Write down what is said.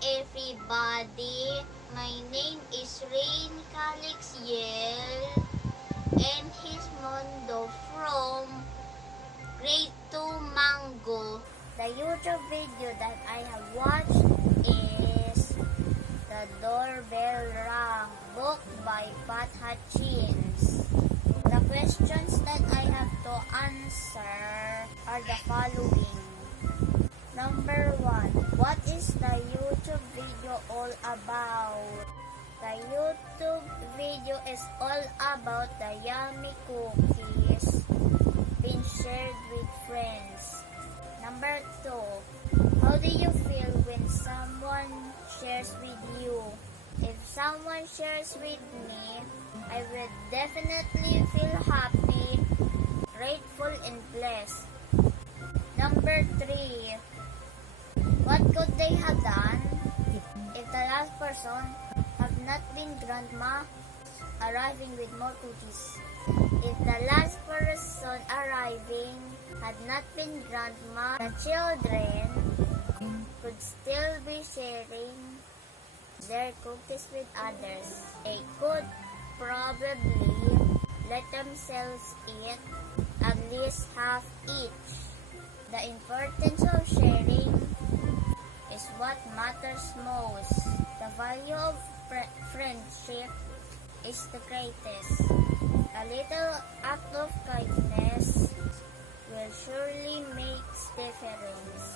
everybody, my name is Rain Calixiel and his Mondo from grade 2 Mango. The YouTube video that I have watched is The Doorbell Rang, book by Hutchins. The questions that I have to answer are the following. Number 1. What is the YouTube video all about? The YouTube video is all about the yummy cookies being shared with friends. Number 2. How do you feel when someone shares with you? If someone shares with me, I will definitely feel happy, grateful, and blessed. Number 3. What could they have done if the last person had not been grandma arriving with more cookies? If the last person arriving had not been grandma, the children could still be sharing their cookies with others. They could probably let themselves eat at least half each. The importance of sharing is what matters most. The value of friendship is the greatest. A little act of kindness will surely make difference.